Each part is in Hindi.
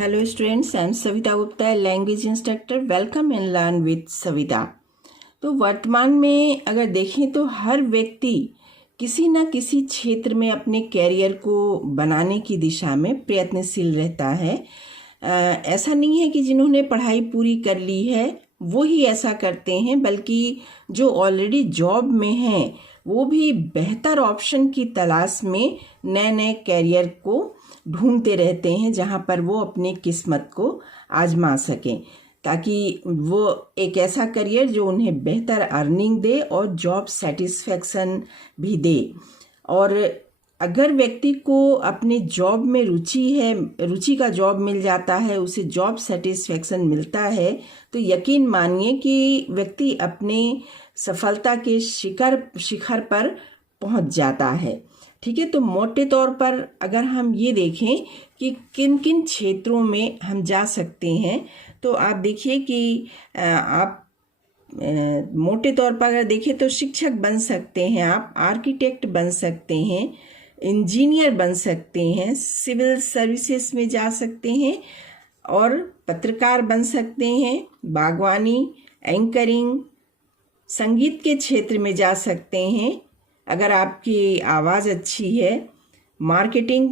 Hello students, I am Savita Gupta, language instructor. Welcome and learn with Savita. तो वर्तमान में अगर देखें तो हर व्यक्ति किसी न किसी क्षेत्र में अपने कैरियर को बनाने की दिशा में प्रयत्नशील रहता है. ऐसा नहीं है कि जिन्होंने पढ़ाई पूरी कर ली है वो ही ऐसा करते हैं, बल्कि जो ऑलरेडी जॉब में हैं वो भी बेहतर ऑप्शन की तलाश में नए नए कैरियर को ढूंढते रहते हैं जहां पर वो अपनी किस्मत को आजमा सकें, ताकि वो एक ऐसा करियर जो उन्हें बेहतर अर्निंग दे और जॉब सेटिस्फेक्शन भी दे. और अगर व्यक्ति को अपने जॉब में रुचि का जॉब मिल जाता है, उसे जॉब सेटिस्फेक्शन मिलता है, तो यकीन मानिए कि व्यक्ति अपने सफलता के शिखर पर पहुंच जाता है. ठीक है, तो मोटे तौर पर अगर हम ये देखें कि किन किन क्षेत्रों में हम जा सकते हैं, तो आप देखिए कि आप मोटे तौर पर अगर देखें तो शिक्षक बन सकते हैं, आप आर्किटेक्ट बन सकते हैं, इंजीनियर बन सकते हैं, सिविल सर्विसेज में जा सकते हैं और पत्रकार बन सकते हैं, बागवानी, एंकरिंग, संगीत के क्षेत्र में जा सकते हैं अगर आपकी आवाज़ अच्छी है, मार्केटिंग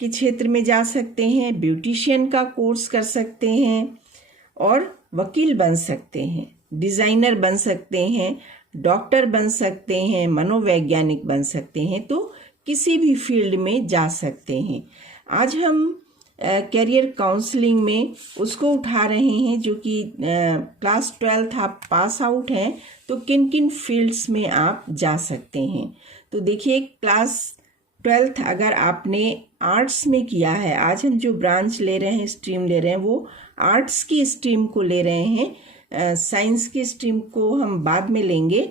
के क्षेत्र में जा सकते हैं, ब्यूटिशियन का कोर्स कर सकते हैं और वकील बन सकते हैं, डिज़ाइनर बन सकते हैं, डॉक्टर बन सकते हैं, मनोवैज्ञानिक बन सकते हैं. तो किसी भी फील्ड में जा सकते हैं. आज हम कैरियर काउंसलिंग में उसको उठा रहे हैं जो कि क्लास 12th आप पास आउट हैं, तो किन किन फील्ड्स में आप जा सकते हैं. तो देखिए, क्लास 12th अगर आपने आर्ट्स में किया है, आज हम जो ब्रांच ले रहे हैं, स्ट्रीम ले रहे हैं, वो आर्ट्स की स्ट्रीम को ले रहे हैं. साइंस की स्ट्रीम को हम बाद में लेंगे.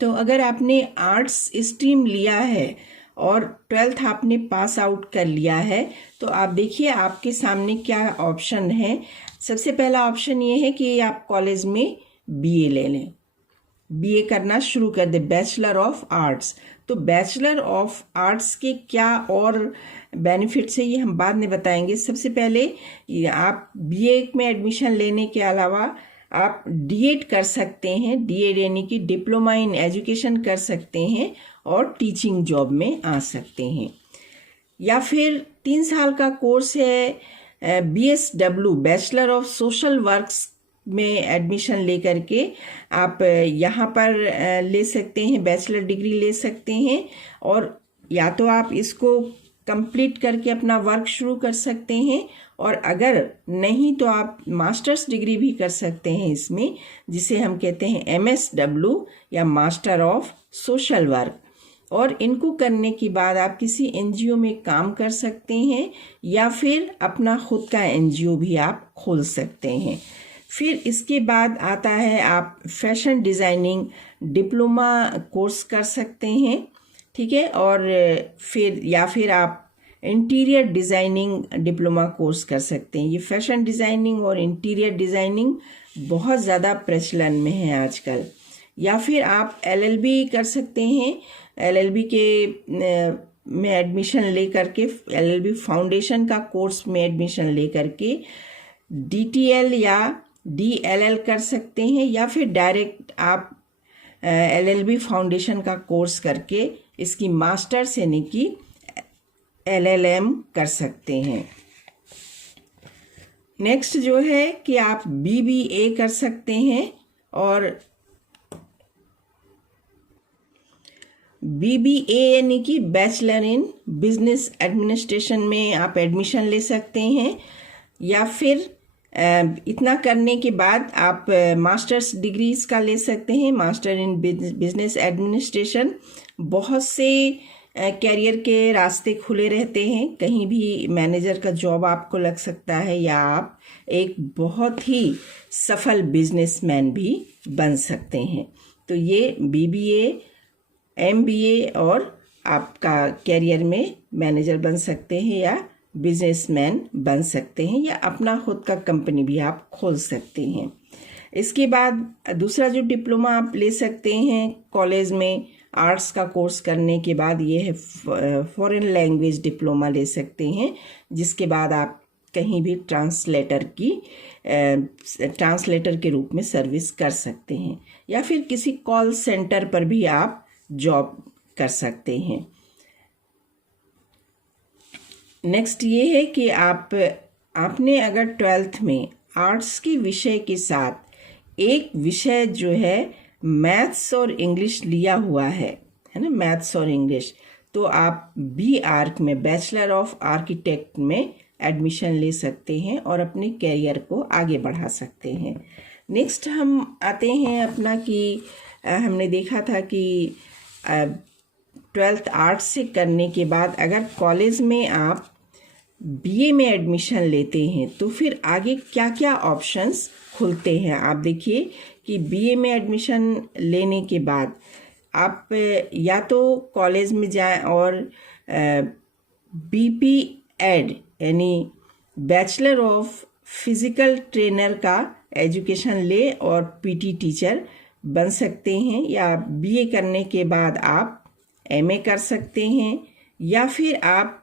तो अगर आपने आर्ट्स स्ट्रीम लिया है और 12th आपने पास आउट कर लिया है, तो आप देखिए आपके सामने क्या ऑप्शन है. सबसे पहला ऑप्शन ये है कि आप कॉलेज में बीए ले लें, बीए करना शुरू कर दें, बैचलर ऑफ आर्ट्स. तो बैचलर ऑफ आर्ट्स के क्या और बेनिफिट्स है ये हम बाद में बताएंगे. सबसे पहले आप बीए में एडमिशन लेने के अलावा आप डीएड कर सकते हैं, डीएड यानी कि डिप्लोमा इन एजुकेशन कर सकते हैं और टीचिंग जॉब में आ सकते हैं. या फिर 3 साल का कोर्स है BSW, bachelor of social works में एडमिशन ले करके आप यहाँ पर ले सकते हैं, बैचलर डिग्री ले सकते हैं. और या तो आप इसको कंप्लीट करके अपना वर्क शुरू कर सकते हैं, और अगर नहीं तो आप मास्टर्स डिग्री भी कर सकते हैं इसमें, जिसे हम कहते हैं एमएसडब्ल्यू या मास्टर ऑफ सोशल वर्क. और इनको करने के बाद आप किसी एनजीओ में काम कर सकते हैं या फिर अपना खुद का एनजीओ भी आप खोल सकते हैं. फिर इसके बाद आता है आप फैशन डिज़ाइनिंग डिप्लोमा कोर्स कर सकते हैं. ठीक है, और फिर आप इंटीरियर डिज़ाइनिंग डिप्लोमा कोर्स कर सकते हैं. ये फैशन डिज़ाइनिंग और इंटीरियर डिज़ाइनिंग बहुत ज़्यादा प्रचलन में है आजकल. या फिर आप एलएलबी कर सकते हैं, एलएलबी के में एडमिशन ले करके, एलएलबी फाउंडेशन का कोर्स में एडमिशन ले करके डीटीएल या डीएलएल कर सकते हैं, या फिर डायरेक्ट आप एलएलबी फाउंडेशन का कोर्स करके इसकी मास्टर्स यानी कि एलएलएम कर सकते हैं. नेक्स्ट जो है कि आप बीबीए कर सकते हैं, और बीबीए यानी कि बैचलर इन बिजनेस एडमिनिस्ट्रेशन में आप एडमिशन ले सकते हैं. या फिर इतना करने के बाद आप मास्टर्स डिग्री इसका ले सकते हैं, मास्टर इन बिजनेस एडमिनिस्ट्रेशन. बहुत से कैरियर के रास्ते खुले रहते हैं, कहीं भी मैनेजर का जॉब आपको लग सकता है, या आप एक बहुत ही सफल बिजनेसमैन भी बन सकते हैं. तो ये बीबीए, एमबीए और आपका कैरियर में मैनेजर बन सकते हैं या बिजनेसमैन बन सकते हैं, या अपना खुद का कंपनी भी आप खोल सकते हैं. इसके बाद दूसरा जो डिप्लोमा आप ले सकते हैं कॉलेज में आर्ट्स का कोर्स करने के बाद, ये है फॉरेन लैंग्वेज डिप्लोमा ले सकते हैं, जिसके बाद आप कहीं भी ट्रांसलेटर के रूप में सर्विस कर सकते हैं, या फिर किसी कॉल सेंटर पर भी आप जॉब कर सकते हैं। नेक्स्ट ये है कि आपने अगर 12th में आर्ट्स के विषय के साथ एक विषय जो है मैथ्स और इंग्लिश लिया हुआ है ना, मैथ्स और इंग्लिश, तो आप बी आर्क में बैचलर ऑफ आर्किटेक्ट में एडमिशन ले सकते हैं और अपने कैरियर को आगे बढ़ा सकते हैं। नेक्स्ट हम आते हैं अपना कि हमने देखा था कि 12th आर्ट्स से करने के बाद अगर कॉलेज में आप बीए में एडमिशन लेते हैं तो फिर आगे क्या क्या ऑप्शंस खुलते हैं। आप देखिए कि बीए में एडमिशन लेने के बाद आप या तो कॉलेज में जाएं और बीपी एड यानी बैचलर ऑफ फिज़िकल ट्रेनर का एजुकेशन ले और पीटी टीचर बन सकते हैं, या बीए करने के बाद आप एमए कर सकते हैं, या फिर आप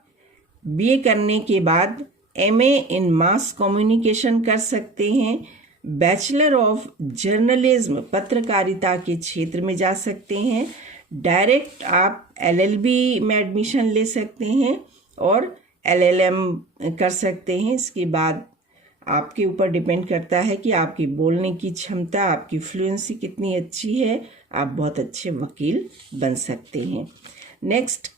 बीए करने के बाद एमए इन मास कम्युनिकेशन कर सकते हैं, बैचलर ऑफ जर्नलिज्म पत्रकारिता के क्षेत्र में जा सकते हैं, डायरेक्ट आप एलएलबी में एडमिशन ले सकते हैं और एलएलएम कर सकते हैं। इसके बाद आपके ऊपर डिपेंड करता है कि आपकी बोलने की क्षमता, आपकी फ्लुएंसी कितनी अच्छी है, आप बहुत अच्छे वकील बन सकते हैं। नेक्स्ट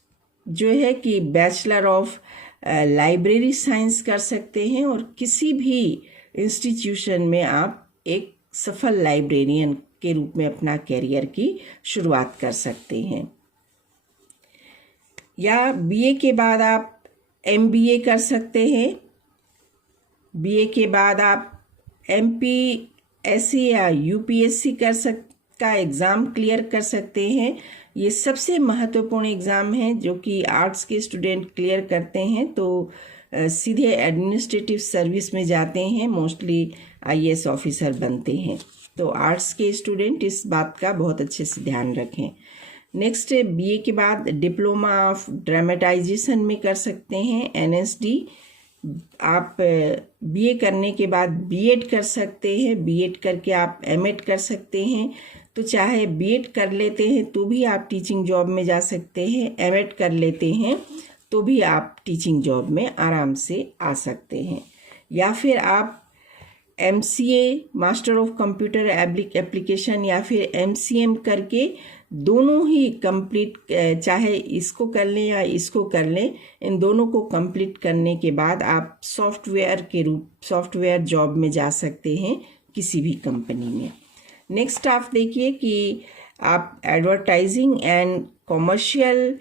जो है कि बैचलर ऑफ लाइब्रेरी साइंस कर सकते हैं और किसी भी इंस्टीट्यूशन में आप एक सफल लाइब्रेरियन के रूप में अपना कैरियर की शुरुआत कर सकते हैं। या बीए के बाद आप एमबीए कर सकते हैं, बीए के बाद आप एमपीएससी या यूपीएससी का एग्ज़ाम क्लियर कर सकते हैं। ये सबसे महत्वपूर्ण एग्ज़ाम है जो कि आर्ट्स के स्टूडेंट क्लियर करते हैं तो सीधे एडमिनिस्ट्रेटिव सर्विस में जाते हैं, मोस्टली आईएएस ऑफिसर बनते हैं। तो आर्ट्स के स्टूडेंट इस बात का बहुत अच्छे से ध्यान रखें। नेक्स्ट बीए के बाद डिप्लोमा ऑफ ड्रामेटाइजेशन में कर सकते हैं, एनएसडी। आप बीए करने के बाद बीएड कर सकते हैं, बीएड करके आप एमएड कर सकते हैं। तो चाहे बीएड कर लेते हैं तो भी आप टीचिंग जॉब में जा सकते हैं, एमएड कर लेते हैं तो भी आप टीचिंग जॉब में आराम से आ सकते हैं। या फिर आप MCA master of computer application या फिर एमसीएम करके दोनों ही कंप्लीट, चाहे इसको कर लें या इसको कर लें, इन दोनों को कंप्लीट करने के बाद आप सॉफ्टवेयर जॉब में जा सकते हैं किसी भी कंपनी में। नेक्स्ट आप देखिए कि आप advertising and commercial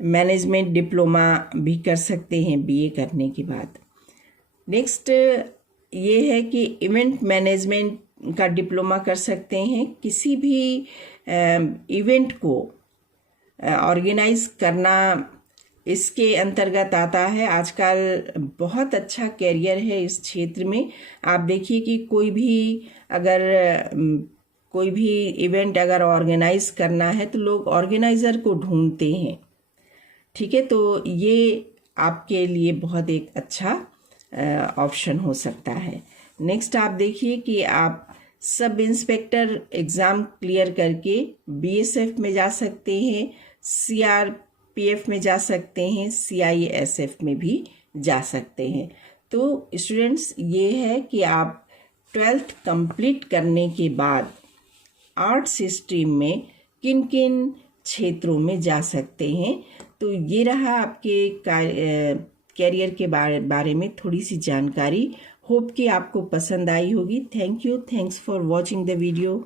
management diploma भी कर सकते हैं बीए करने के बाद। नेक्स्ट ये है कि इवेंट मैनेजमेंट का डिप्लोमा कर सकते हैं। किसी भी इवेंट को ऑर्गेनाइज करना इसके अंतर्गत आता है। आजकल बहुत अच्छा कैरियर है इस क्षेत्र में। आप देखिए कि कोई भी इवेंट अगर ऑर्गेनाइज करना है तो लोग ऑर्गेनाइज़र को ढूंढते हैं, ठीक है। तो ये आपके लिए बहुत एक अच्छा ऑप्शन हो सकता है। नेक्स्ट आप देखिए कि आप सब इंस्पेक्टर एग्ज़ाम क्लियर करके बीएसएफ में जा सकते हैं, सीआरपीएफ में जा सकते हैं, सीआईएसएफ में भी जा सकते हैं। तो स्टूडेंट्स ये है कि आप 12th कंप्लीट करने के बाद आर्ट्स स्ट्रीम में किन किन क्षेत्रों में जा सकते हैं। तो ये रहा आपके कैरियर के बारे में थोड़ी सी जानकारी। होप कि आपको पसंद आई होगी। Thank you, thanks for watching the video.